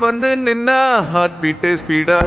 வந்து நின்னா heart beat speedo.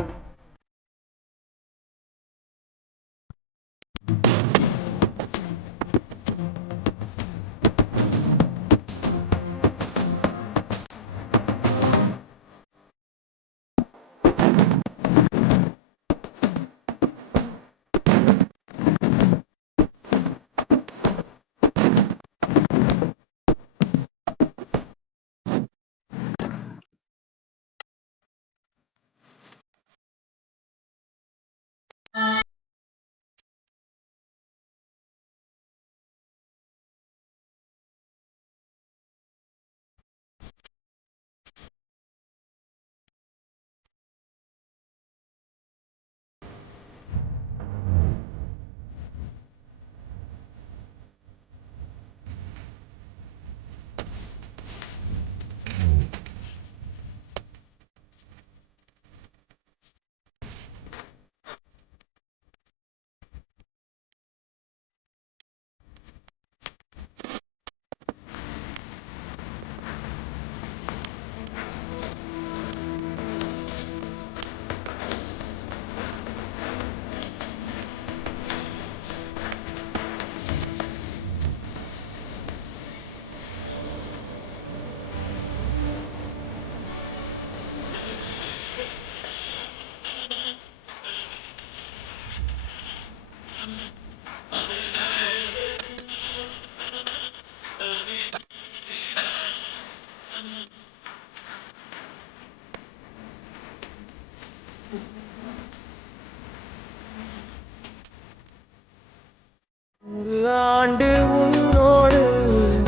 ஆண்டு உன்னோடு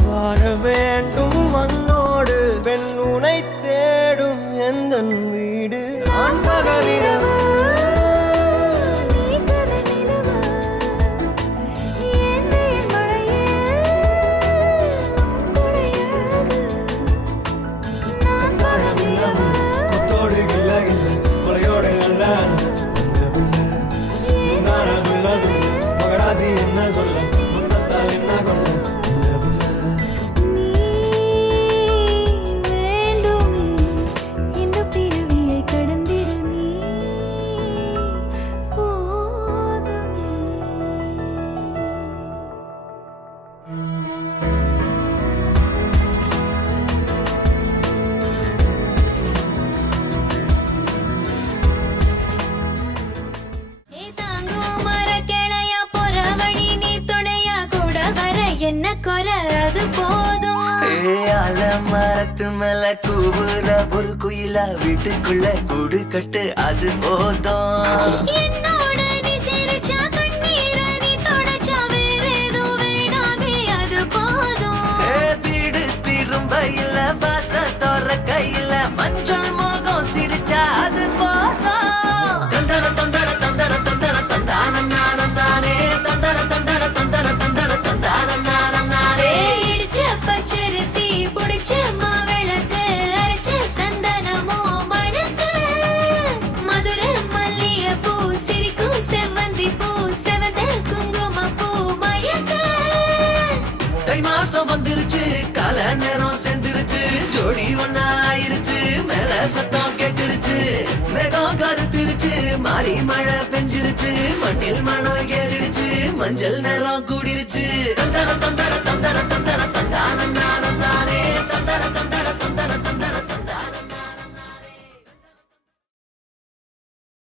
வாழ வேண்டும் மண்ணோடு பெண் உனை தேடும் எந்த வீடு நான் பகலிரவு கொத்தோடு இல்ல இல்ல கொலையோடு அல்ல மகராசி என்ன சொல்ல முத்தத்தால் என்ன கொள்ள என்ன குறை அது போதும். மரத்து மேல கூவுற ஒரு குயிலா வீட்டுக்குள்ள கூடு கட்டு அது போதும். என்னோட நீ சிரிச்சா கண்ணீர நீ தொடச்சா வேற ஏதோ வேணாமே அது போதும். வீடு திரும்ப இல்ல வாச தோற கையில மஞ்சள் மோகம் சிரிச்சா அது போதும். தந்தர தந்தர தந்தர தந்தர தந்தானே தந்தர தந்தர தந்தர தந்தர தந்தானே பச்சரிசி புடிச்ச மாவிளக்கு அரைச்ச சந்தனமோ மணக்கு மதுர மல்லிய பூ சிரிக்கும் செவ்வந்தி பூ செவந்த குங்கும பூ மயக்க தை மாசம் வந்துருச்சு கால நேரம் சென்றுருச்சு ஜோடி ஒன்னா ஆயிருச்சு மேல சத்தம் கேட்டுருச்சு மேகம் கருத்துருச்சு மாறி மழை பெஞ்சிருச்சு மண்ணில் மணம் ஏறிடுச்சு மஞ்சள் நேரம் கூடிருச்சு தந்தர தந்தர தந்தர தந்தர தந்தானே